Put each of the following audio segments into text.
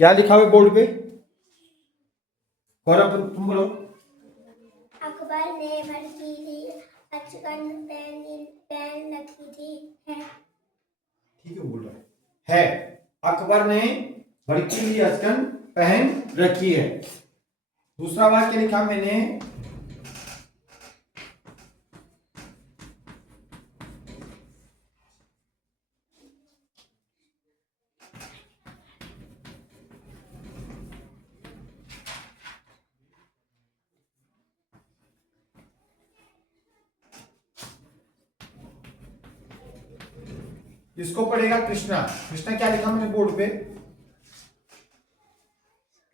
क्या लिखा हुआ है बोर्ड पे? गौरव तुम बोलो। अकबर ने भड़कीली अचकन पहन रखी थी है। ठीक है बोल रहा है अकबर ने भड़कीली अचकन पहन रखी है। दूसरा वाक्य लिखा मैंने, इसको पढ़ेगा कृष्णा। कृष्णा क्या लिखा मैंने बोर्ड पे?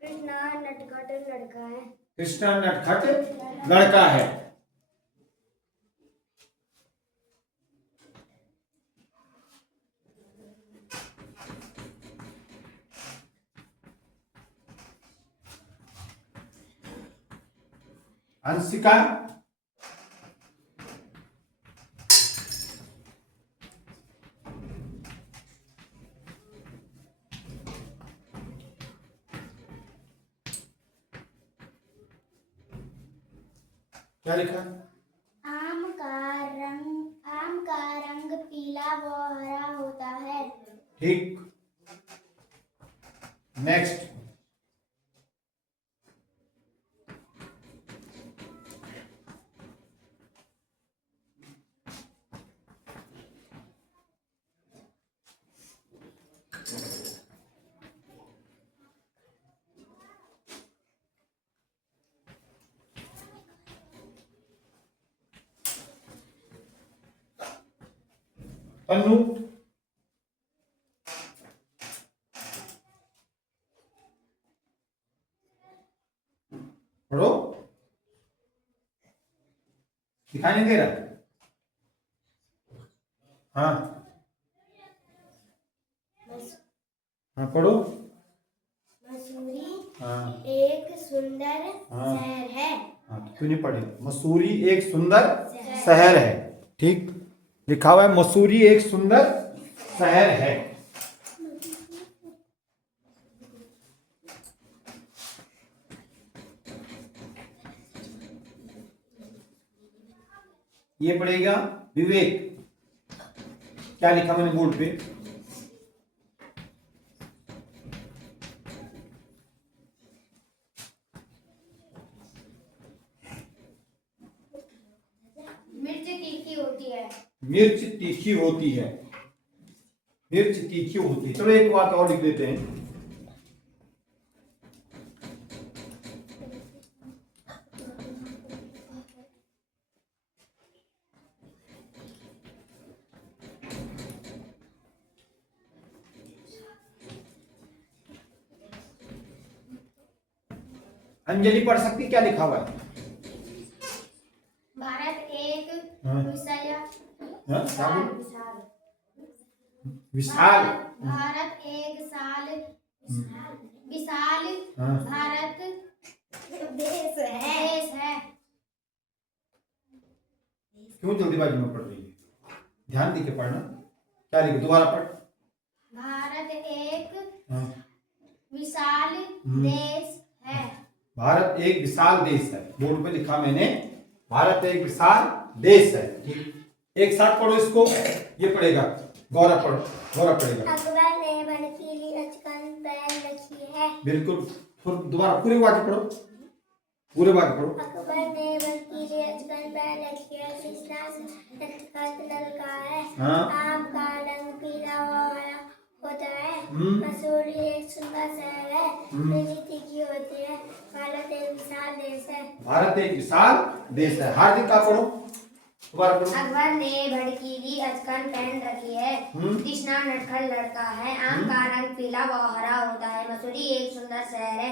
कृष्णा नटखट लड़का है। कृष्णा नटखट लड़का है। अंशिका क्या लिखा? आम का रंग पीला व हरा होता है। ठीक। नेक्स्ट। पन्नू पढ़ो। दिखाई नहीं दे रहा? हाँ हाँ पढ़ो। मसूरी हाँ एक सुंदर हाँ शहर है। हाँ तो क्यों नहीं पढ़े? मसूरी एक सुंदर शहर है। ठीक लिखा हुआ है, मसूरी एक सुंदर शहर है। ये पढ़ेगा विवेक। क्या लिखा मैंने बोर्ड पे? मिर्च तीखी होती है। मिर्च तीखी होती है। मिर्च तीखी होती है। चलो एक बात और लिख देते हैं। अंजलि पढ़ सकती क्या लिखा हुआ है? भारत एक हाँ? विशाल हाँ? क्या बोल? विशाल। भारत एक विशाल हाँ। भारत देश है। क्यों जल्दीबाजी में पढ़ रही है? ध्यान दे के पढ़ना। क्या लिखे? दोबारा पढ़। भारत एक हाँ। विशाल देश है। भारत एक विशाल देश है। बोर्ड पे लिखा मैंने, भारत एक विशाल देश है। ठीक, एक साथ पढ़ो इसको। ये पढ़ेगा गौरव। पढ़ो, गौरव पढ़ेगा। अकबर ने भड़कीली अचकन पहन रखी है। बिल्कुल। दोबारा पूरे वाक्य पढ़ो, पूरे वाक्य पढ़ो। अकबर ने भड़कीली अचकन पहन रखी है। कृष्णा नटखट लड़का है। हाँ। आम का रंग पीला व हरा होता है। मसूरी एक सुंदर शहर है। मिर्च तीखी होती है। भारत एक विशाल देश है। भारत एक विशाल देश है। हार्दिक का पढ़ो, दोबारा पढ़ो। अकबर ने भड़कीली अचकन पहन रखी है। कृष्णा नटखट लड़का है। आम का रंग पीला व हरा होता है। मसूरी एक सुंदर शहर है।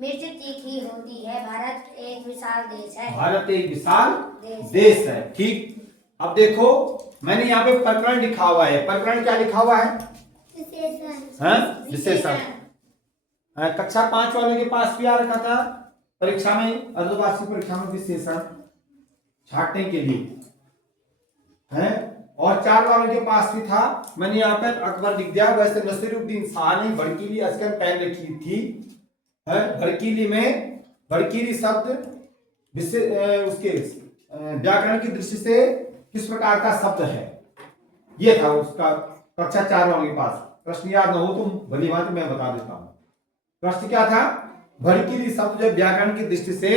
मिर्च तीखी होती है। भारत एक विशाल देश है। भारत एक विशाल देश है। ठीक। अब देखो मैंने यहाँ पे प्रकरण लिखा हुआ है। प्रकरण क्या लिखा हुआ है? विशेषण। कक्षा 5 वालों के पास भी आ रखा था परीक्षा में, अर्धवार्षिक परीक्षा में, विशेषण छांटने के लिए है। और 4 वालों के पास भी था। मैंने यहाँ पे अकबर लिख दिया। वैसे नसीरुद्दीन शाह ने भड़कीली अचकन पहन रखी थी। भड़कीली में भड़कीली शब्द उसके व्याकरण की दृष्टि से किस प्रकार का शब्द है, ये था उसका कक्षा 4 वालों के पास। प्रश्न याद न हो तो भली बात मैं बता देता हूं। प्रश्न क्या था? भड़कीली शब्द जो व्याकरण की दृष्टि से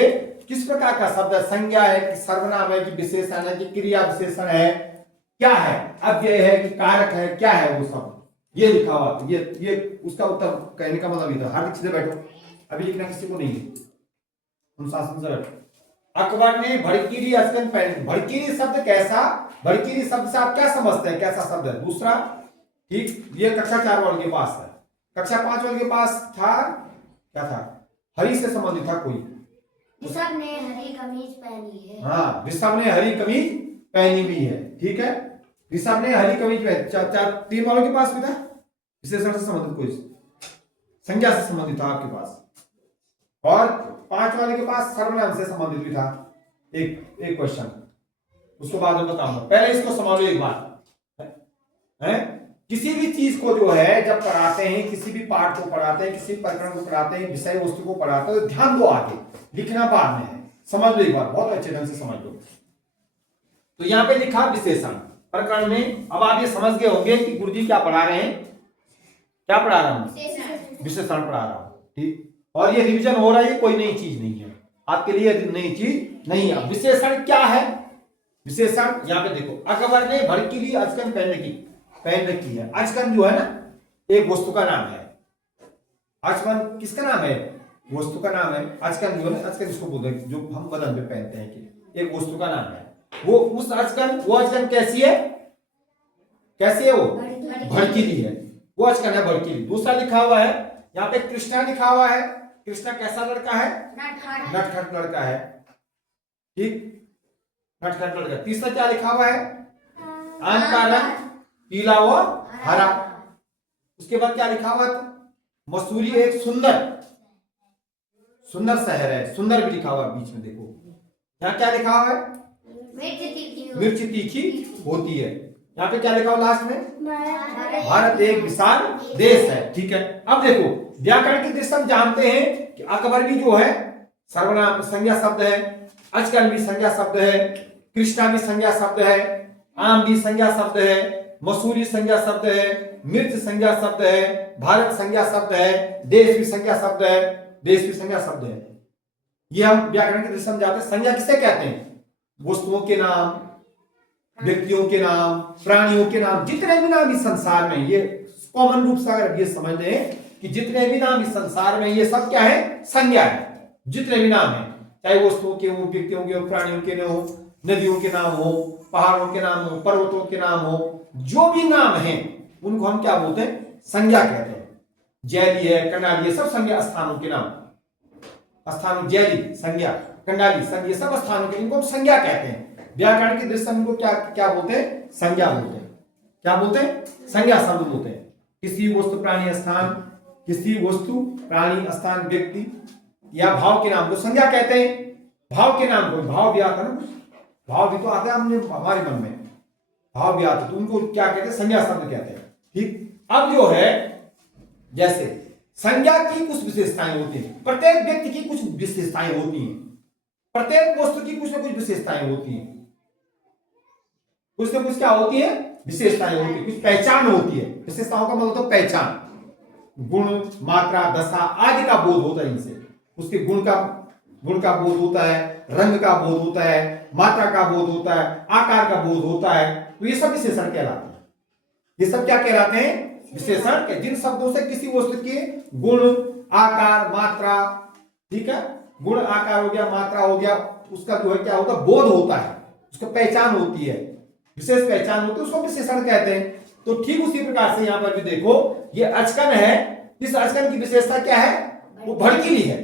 किस प्रकार का शब्द है, संज्ञा है कि सर्वनाम है कि विशेषण है कि क्रिया विशेषण है, क्या है, अव्यय है कि कारक है, क्या है वो शब्द, ये लिखा हुआ। ये उसका उत्तर कहने का मतलब ये था। हार्दिक सीधे बैठो, अभी लिखना किसी को नहीं है, अनुशासन से बैठो। अकबर ने भड़कीली अचकन पहन। भड़कीली शब्द कैसा? भड़कीली शब्द से आप क्या समझते हैं, कैसा शब्द है? दूसरा, ठीक, ये कक्षा 4 वाले के पास है। कक्षा 5 वाले के पास था, क्या था? हरी से संबंधित था कोई। ऋषभ ने हरी कमीज पहनी है। हाँ, ऋषभ ने हरी कमीज पहनी हुई है, ठीक है। ऋषभ ने हरी कमीज पहनी। 3 वालों के पास भी था विशेषण से संबंधित कोई, संज्ञा से संबंधित था आपके पास। और 5 वाले के पास सर्वनाम से संबंधित भी था। एक क्वेश्चन, उसको बाद में बताऊंगा, पहले इसको समझो एक बार है। किसी भी चीज को जो है जब पढ़ाते हैं, किसी भी पाठ को पढ़ाते हैं, किसी प्रकरण को पढ़ाते हैं, विषय वस्तु को पढ़ाते हैं, तो ध्यान दो, आगे लिखना बाद में है। समझ लो एक बार, बहुत अच्छे ढंग से समझ लो। तो यहाँ पे लिखा विशेषण प्रकरण में। अब आप ये समझ गए होंगे कि गुरुजी क्या पढ़ा रहे हैं, क्या पढ़ा रहा हूं? विशेषण पढ़ा रहा हूं, ठीक। और ये रिवीजन हो रहा है, ये कोई नई चीज नहीं है आपके लिए, नई चीज नहीं है। विशेषण क्या है? विशेषण यहाँ पे देखो, अकबर ने भड़कीली अचकन पहन रखी है। अचकन जो है ना, एक वस्तु का नाम है। अचकन किसका नाम है? वस्तु का नाम है। अचकन जो है, अचकन इसको बोलते हैं जो हम बदन पे पहनते हैं, कि एक वस्तु का नाम है। वो अचकन कैसी है? कैसी है वो? भड़कीली है, वो अचकन है भड़कीली। दूसरा लिखा हुआ है यहाँ पे कृष्णा लिखा हुआ है। कृष्णा कैसा लड़का है? नटखट लड़का है, ठीक, नटखट लड़का। तीसरा क्या लिखा हुआ है? आम का रंग पीला व हरा। उसके बाद क्या लिखा हुआ है? मसूरी एक सुंदर शहर है। सुंदर भी लिखा हुआ है बीच में, देखो यहाँ क्या लिखा हुआ है? मिर्च तीखी होती है। यहाँ पे क्या लिखा हुआ लास्ट में? भारत एक विशाल देश है, ठीक है। अब देखो, व्याकरण की दृष्टि हम जानते हैं कि अकबर भी जो है सर्वनाम संज्ञा शब्द है, अचकन भी संज्ञा शब्द है, कृष्णा भी संज्ञा शब्द है, आम भी संज्ञा शब्द है, मसूरी संज्ञा शब्द है, मिर्च संज्ञा शब्द है, भारत संज्ञा शब्द है, देश भी संज्ञा शब्द है, देश भी संज्ञा शब्द है। ये हम व्याकरण की दृष्टि समझाते हैं। संज्ञा किसे कहते हैं? वस्तुओं के नाम, व्यक्तियों के नाम, प्राणियों के नाम, जितने भी नाम इस संसार में, ये कॉमन रूप से अगर ये समझ लें कि जितने भी नाम इस संसार में, ये सब क्या है? संज्ञा है। जितने भी नाम है, चाहे वस्तुओं के हो, व्यक्तियों के हो, प्राणियों के हो, नदियों के नाम हो, पहाड़ों के नाम हो, पर्वतों के नाम हो, जो भी नाम है उनको हम क्या बोलते हैं? संज्ञा कहते हैं। जैली है, कंडाली, ये सब संज्ञा स्थानों के नाम। स्थान, जैली संज्ञा, कंडाली संज्ञा, सब स्थानों के, इनको हम संज्ञा कहते हैं। व्याकरण की दृष्टि से इनको क्या बोलते हैं? संज्ञा बोलते हैं। क्या बोलते हैं? संज्ञा शब्द बोलते हैं। किसी वस्तु प्राणी स्थान, किसी वस्तु प्राणी स्थान व्यक्ति या भाव के नाम को संज्ञा कहते हैं। भाव के नाम को, भाव भी आता है ना, भाव भी तो आता है हमारे मन में, भाव भी आता है, तो उनको क्या कहते हैं? संज्ञा शब्द कहते हैं, ठीक। अब जो है, जैसे संज्ञा की कुछ विशेषताएं होती हैं, प्रत्येक व्यक्ति की कुछ विशेषताएं होती हैं, प्रत्येक वस्तु की कुछ ना कुछ विशेषताएं होती हैं, कुछ ना कुछ क्या होती है? विशेषताएं होती है, कुछ पहचान होती है। विशेषताओं का मतलब होता है पहचान, गुण, मात्रा, दशा आदि का बोध होता है इनसे। उसके गुण का बोध होता है, रंग का बोध होता है, मात्रा का बोध होता है, आकार का बोध होता है। तो ये सब विशेषण कहलाते हैं। ये सब क्या कहलाते हैं? विशेषण के, जिन शब्दों से किसी वस्तु के गुण, आकार, मात्रा, ठीक है, गुण, आकार हो गया, मात्रा हो गया, उसका जो है क्या होता है? बोध होता है, उसको पहचान होती है, विशेष पहचान होती है, उसको विशेषण कहते हैं। तो ठीक उसी प्रकार से यहां पर भी देखो, ये अचकन है। इस अचकन की विशेषता क्या है? वो भड़कीली है।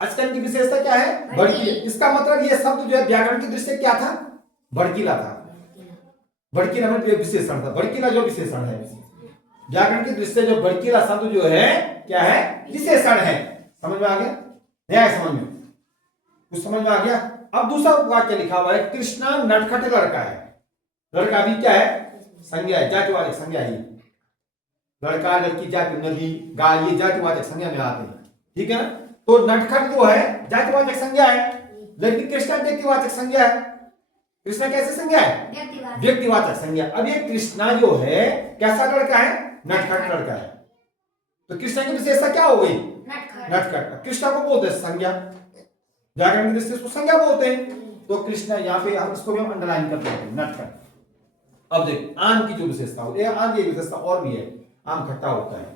अचकन की विशेषता क्या है? भड़कीली। इसका मतलब ये शब्द जो है व्याकरण की दृष्टि से क्या था? भड़कीला था। भड़कीला मतलब विशेषण था। भड़कीला जो विशेषण है, व्याकरण की दृष्टि से जो भड़कीला शब्द जो है क्या है? विशेषण है। समझ में आ गया? नया समझ में, कुछ समझ में आ गया? अब दूसरा वाक्य लिखा हुआ है, कृष्णा नटखट लड़का है। लड़का भी क्या है? संज्ञा है, जातिवाचक संज्ञा है। लड़का, लड़की, जाति, नदी, गाय, ये जातिवाचक संज्ञा में आते हैं, ठीक है ना। तो नटखट जो है जातिवाचक संज्ञा है, लेकिन कृष्णा व्यक्तिवाचक संज्ञा है। कृष्णा कैसे संज्ञा है? व्यक्तिवाचक संज्ञा। अब ये कृष्णा जो है कैसा लड़का है? नटखट लड़का है। तो कृष्णा की विशेषता क्या हो गई? नटखट। कृष्णा को बोलते हैं संज्ञा, व्याकरण की दृष्टि से संज्ञा बोलते हैं। तो कृष्णा यहाँ पे हम इसको भी हम अंडरलाइन करते हैं, नटखट। अब देख आम की जो विशेषता हो, आम की विशेषता और भी है, आम खट्टा होता है।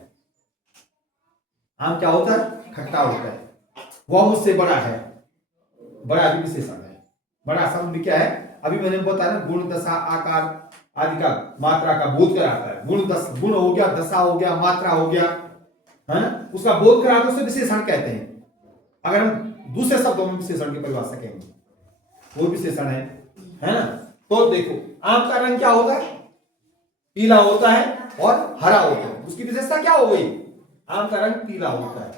आम क्या होता है? खट्टा होता है। वह मुझसे बड़ा है, बड़ा भी विशेषण है। बड़ा शब्द भी क्या है? अभी मैंने बताया ना, गुण, दशा, आकार आदि का मात्रा का बोध कराता है। गुण हो गया, दशा हो गया, मात्रा हो गया, है ना, उसका बोध कराते उसे विशेषण कहते हैं। अगर हम दूसरे शब्दों में विशेषण की परिभाषा करेंगे, वो विशेषण है ना। तो देखो आम का रंग क्या होता है? पीला होता है और हरा होता है। उसकी विशेषता क्या हो गई? आम का रंग पीला होता है,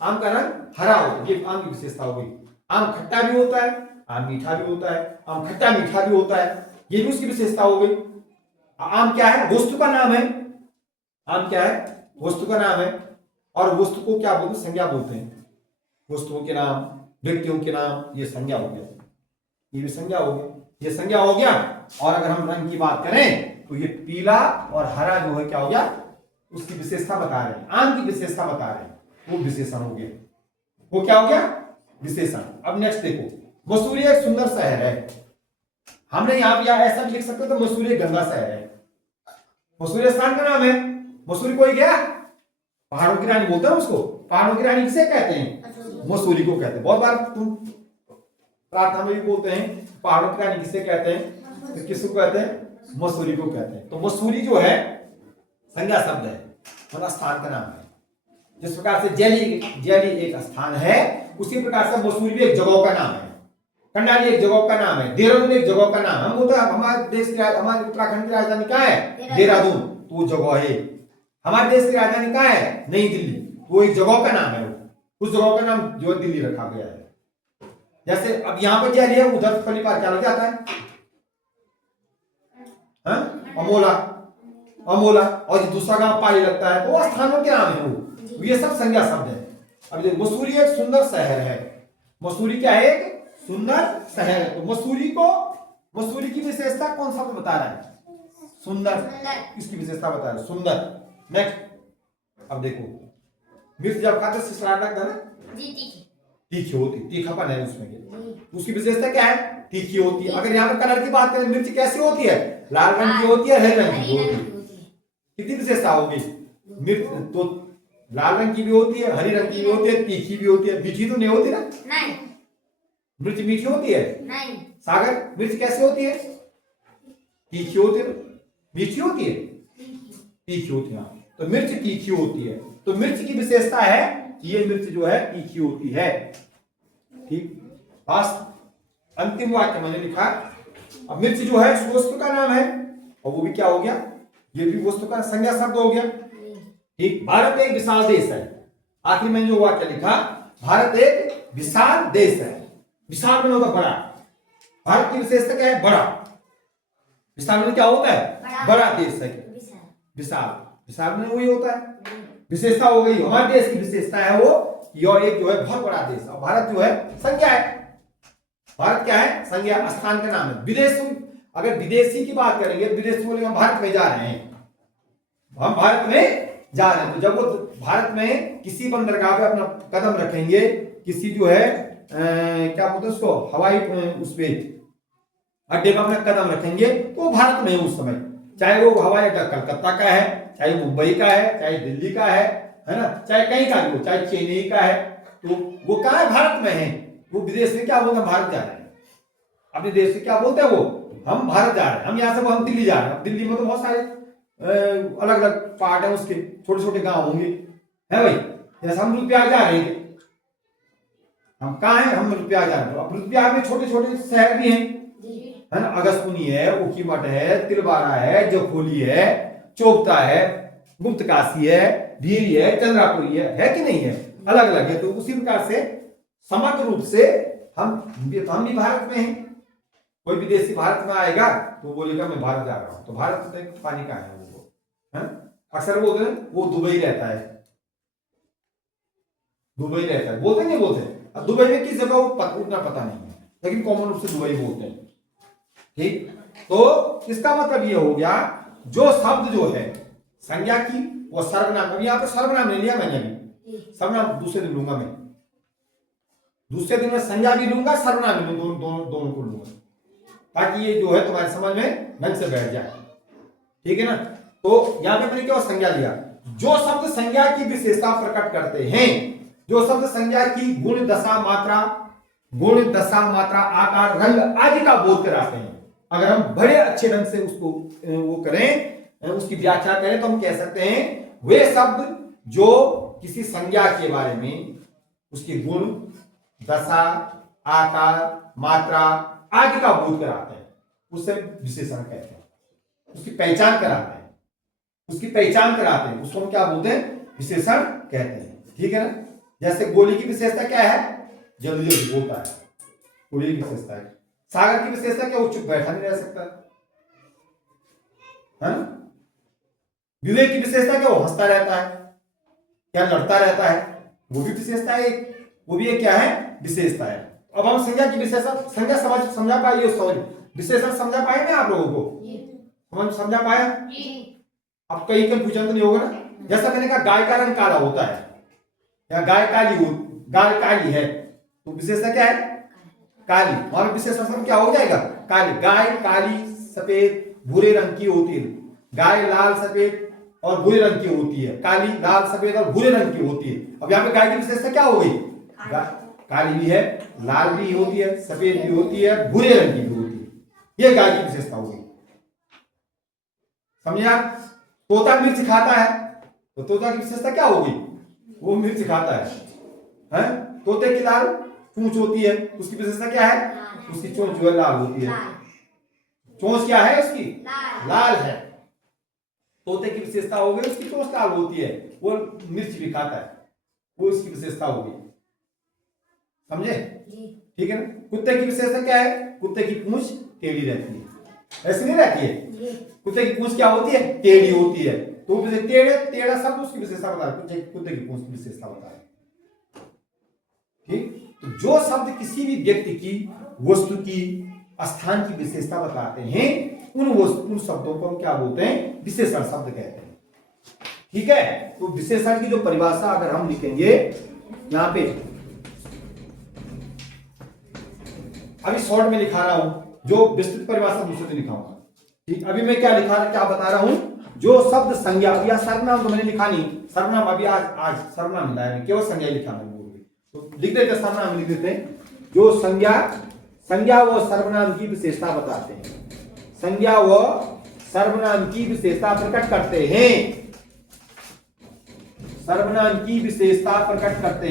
आम का रंग हरा होता है, ये आम की विशेषता हो गई। आम खट्टा भी होता है, आम मीठा भी होता है, आम खट्टा मीठा भी होता है, ये भी उसकी विशेषता हो गई। आम क्या है? वस्तु का नाम है। आम क्या है? वस्तु का नाम है। और वस्तु को क्या बोलते हैं? संज्ञा बोलते हैं। वस्तुओं के नाम, व्यक्तियों के नाम, ये संज्ञा हो गया, ये भी संज्ञा हो गया, ये संज्ञा हो गया। और अगर हम रंग की बात करें तो ये पीला और हरा जो है क्या हो गया? उसकी विशेषता बता रहे हैं, आम की विशेषता बता रहे हैं, वो विशेषण हो गया। वो क्या हो गया? विशेषण। अब नेक्स्ट देखो, मसूरी एक सुंदर शहर है। हमने यहाँ पे ऐसा भी लिख सकते तो मसूरी एक गंदा शहर है। मसूरी स्थान का नाम है। मसूरी कोई गया? पहाड़ों की रानी बोलते हैं उसको। पहाड़ों की रानी किसे कहते हैं? मसूरी को कहते हैं। बहुत बार तुम प्रार्थना में भी बोलते हैं पहाड़ों की रानी किसे कहते हैं, तो किसको कहते हैं? मसूरी को कहते हैं। तो मसूरी जो है संज्ञा शब्द है, मतलब स्थान का नाम है। जिस प्रकार से जेली एक स्थान है, उसी प्रकार से मसूरी भी एक जगह का नाम है। कंडाली एक जगह का नाम है, देहरादून एक जगह का नाम है। हम बोलते हैं हमारे देश की, हमारे उत्तराखंड की राजधानी क्या है? देहरादून, तो वो जगह है। हमारे देश की राजधानी क्या है? नई दिल्ली, वो एक जगह का नाम है। उस जगह का नाम जो दिल्ली रखा गया है। जैसे अब यहाँ पर क्या लिया, उधर पहली बार क्या लग जाता है? अमोला, अमोला, और दूसरा गांव पाली लगता है, तो वो स्थानों के नाम है वो। ये सब संज्ञा शब्द है। अब देखो मसूरी एक सुंदर शहर है। मसूरी क्या है? एक सुंदर शहर है। तो मसूरी की विशेषता कौन सा बता रहा है? सुंदर। इसकी विशेषता बता रहा है सुंदर। नेक्स्ट, अब देखो मिर्च जब खाते सिसरा लगता है ना, तीखी होती, तीखापन है उसमें। उसकी विशेषता क्या है? तीखी होती है। अगर यहाँ पर कलर की बात करें, मिर्च कैसी होती है? लाल रंग की होती है, हरे रंग की होती है। कितनी विशेषता होगी? मिर्च तो लाल रंग की भी होती है, हरी रंग की भी होती है, तीखी भी होती है। मीठी तो नहीं होती ना? नहीं। मिर्च मीठी होती है? नहीं। सागर, मिर्च कैसी होती है? तीखी होती है, मीठी होती है, तीखी होती है। तो मिर्च तीखी होती है। तो मिर्च की विशेषता है ये मिर्च जो है तीखी होती है। ठीक, बस अंतिम वाक्य मैंने लिखा। अब मिर्च जो है वस्तु का नाम है, और वो भी क्या हो गया? ये भी वस्तु का संज्ञा शब्द हो गया। ठीक, भारत एक विशाल देश है। आखिर मैंने जो वाक्य लिखा, भारत एक विशाल देश है। विशाल में होगा बड़ा। भारत की विशेषता क्या है? बड़ा। विशाल में क्या होता है? बड़ा देश है। विशाल, विशाल में वही होता है, विशेषता हो गई। हमारे देश की विशेषता है वो, यह एक जो है बहुत बड़ा देश। और भारत जो है संज्ञा है। भारत क्या है? संज्ञा, स्थान का नाम है। विदेश, अगर विदेशी की बात करेंगे, विदेश बोलेंगे हम भारत में जा रहे हैं, हम भारत में जा रहे हैं। तो जब वो भारत में किसी बंदरगाह पे अपना कदम रखेंगे, किसी जो है क्या बोलते हैं उसको, हवाई उस पे अड्डे पर अपना कदम रखेंगे, तो भारत में है उस समय। चाहे वो हवाई अड्डा कलकत्ता का है, चाहे मुंबई का है, चाहे दिल्ली का है ना, चाहे कहीं का भी हो, चाहे चेन्नई का है, तो वो कहाँ है? भारत में है। वो विदेश में क्या बोलते हैं? भारत जा रहे हैं। अपने देश से क्या बोलते हैं वो? हम भारत जा रहे हैं। हम यहाँ से हम दिल्ली जा रहे हैं। दिल्ली में तो बहुत सारे अलग अलग पार्ट है, उसके छोटे छोटे गांव होंगे, है भाई। जैसे हम रुद्रप्रयाग जा रहे थे, हम कहाँ हैं? हम रुद्रप्रयाग जा रहे हैं। अब रुद्रप्रयाग में छोटे छोटे शहर भी हैं, है ना। अगस्त्यमुनि है, ऊखीमठ है, तिलवारा है, जखोली है, चोपता है, गुप्तकाशी है, भीरी है, चंद्रापुरी है कि नहीं है? अलग अलग है। तो उसी प्रकार से समग्र रूप से हम भी भारत में हैं। कोई विदेशी भारत में आएगा तो बोलेगा मैं भारत जा रहा हूं, तो भारत में पानी कहाँ है वो, है? अक्सर बोलते हैं वो दुबई रहता है, दुबई रहता है, बोलते नहीं बोलते। अब दुबई में किस जगह वो उतना पता नहीं है, लेकिन कॉमन रूप से दुबई बोलते हैं। ठीक, तो इसका मतलब ये हो गया जो शब्द जो है संज्ञा की वो सर्वनाम, अभी यहाँ पे सर्वनाम ले लिया मैंने, अभी सर्वनाम दूसरे दिन लूंगा मैं, दूसरे दिन में संज्ञा भी लूंगा सर्वनाम भी लूंगा, दोनों को लूंगा, ताकि ये जो है तुम्हारे समझ में ढंग से बैठ जाए। ठीक है ना। तो यहाँ पे मैंने क्या संज्ञा लिया, जो शब्द संज्ञा की विशेषता प्रकट करते हैं, जो शब्द संज्ञा की गुण दशा मात्रा आकार रंग आदि का बोध कराते हैं। अगर हम बड़े अच्छे ढंग से उसको वो करें, उसकी व्याख्या करें, तो हम कह सकते हैं वे शब्द जो किसी संज्ञा के बारे में उसके गुण दशा आकार मात्रा आदि का बोध कराते हैं, उससे विशेषण कहते हैं, उसकी पहचान कराते हैं, उसको हम क्या बोलते हैं, विशेषण कहते हैं। ठीक है ना। जैसे गोली की विशेषता क्या है, जल्दी जल्दी बोलता है, गोली की विशेषता है। सागर की विशेषता क्या, वो चुप बैठा नहीं रह सकता है। विवेक की विशेषता क्या, वो हंसता रहता है, क्या लड़ता रहता है, वो भी विशेषता है, वो भी एक क्या है, विशेषता है। अब हम संज्ञा की विशेषता, संज्ञा समझा पाए, विशेषण समझा पाए ना आप लोगों को, समझा पाया। अब कहीं कंफ्यूजन तो नहीं होगा ना। जैसा मैंने कहा गाय का रंग काला होता है या गाय काली है, तो विशेषता क्या है, काली, और विशेषण क्या हो जाएगा, काली। गाय काली सफेद भूरे रंग की होती है, गाय लाल सफेद और भूरे रंग की होती है, काली लाल सफेद और भूरे रंग की होती है। अब यहाँ पे गाय की विशेषता क्या हो गई, काली भी है, लाल भी होती है, सफेद भी होती है, भूरे रंग की भी होती है, ये गाय की विशेषता होगी। समझे आप। तोता मिर्च खाता है, तो तोता की विशेषता क्या होगी, वो मिर्च खाता है? तोते की लाल चोंच होती है, उसकी विशेषता क्या है, उसकी चोंच जो है लाल होती है, चोंच क्या है उसकी, लाल है। तोते की विशेषता हो गई उसकी चोंच लाल होती है, वो मिर्च भी खाता है, वो इसकी विशेषता होगी। समझे। ठीक है ना। कुत्ते की विशेषता क्या है, कुत्ते की पूंछ टेढ़ी रहती है, ऐसी नहीं रहती है, कुत्ते की पूंछ क्या होती है, टेढ़ी होती है, तो टेढ़ा शब्द उसकी विशेषता बता रहा है, कुत्ते की पूंछ की विशेषता बता रहा है। ठीक। तो जो शब्द किसी भी व्यक्ति की वस्तु की स्थान की विशेषता बताते हैं, उन शब्दों को हम क्या बोलते हैं, विशेषण शब्द कहते हैं। ठीक है। तो विशेषण की जो परिभाषा अगर हम लिखेंगे यहां पे, अभी शॉर्ट में लिखा रहा हूं, जो विस्तृत परिभाषा दूसरे दिन लिखाऊंगा। ठीक। अभी मैं क्या क्या बता रहा हूं, जो शब्द संज्ञा या सर्वनाम तो मैंने लिखा नहीं, सर्वनाम अभी आज सर्वनाम मिला है, केवल संज्ञा लिखा मैंने, तो लिख देते सर्वनाम लिख देते हैं। जो संज्ञा व सर्वनाम की विशेषता बताते हैं, संज्ञा व सर्वनाम की विशेषता प्रकट करते हैं, सर्वनाम की विशेषता प्रकट करते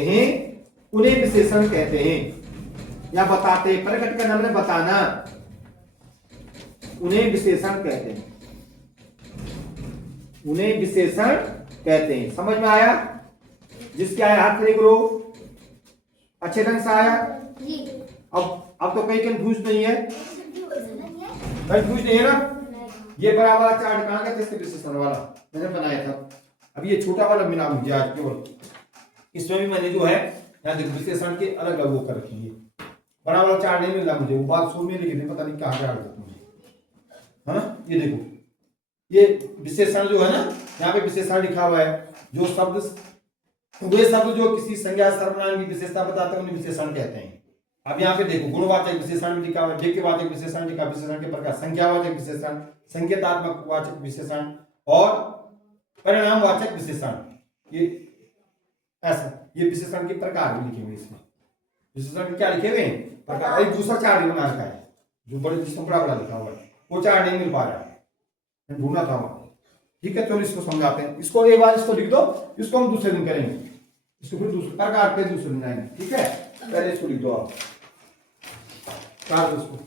हैं, उन्हें विशेषण कहते हैं, या बताते, प्रकट करना मतलब बताना, उन्हें विशेषण कहते हैं, उन्हें विशेषण कहते हैं। समझ में आया। जिसके आया हाथ खड़े करो, अच्छे ढंग से आया। अब तो कहीं कंफ्यूज नहीं है, कंफ्यूज नहीं है ना। ये बड़ा वाला चार्ट कहां का, इसके विशेषण वाला मैंने बनाया था, अब ये छोटा वाला मिला मुझे आज केवल, इसमें भी मैंने जो है यहाँ देखो विशेषण के अलग अलग वो कर रखी है। बड़ा वाला चार्ट नहीं मिला मुझे, वो बात सुन में लेकिन पता नहीं कहाँ चार्ट देता मुझे, है ना। ये देखो, ये विशेषण जो है ना, यहाँ पे विशेषण लिखा हुआ है, जो शब्द, वे शब्द जो किसी संज्ञा सर्वनाम की विशेषता बताते हैं, उन्हें विशेषण कहते हैं। अब यहाँ पे देखो, गुणवाचक विशेषण भी लिखा हुआ है, वाचक विशेषण लिखा, विशेषण के प्रकार, संख्यावाचक विशेषण, संकेतात्मक वाचक विशेषण और परिणामवाचक विशेषण, ये ऐसा, ये विशेषण के प्रकार भी लिखे हुए इसमें। विशेषण क्या लिखे हुए हैं, प्रकार। एक दूसरा चार्ट भी बना रखा है, जो बड़े जिसमें बड़ा बड़ा लिखा हुआ है, वो चार्ट नहीं मिल पा रहा है, ढूंढना था वहां। ठीक है, चलो इसको समझाते हैं। इसको एक बार इसको लिख दो, इसको हम दूसरे दिन करेंगे, इसको फिर दूसरे प्रकार पे दूसरे दिन आएंगे। ठीक है, पहले इसको लिख दो आप, इसको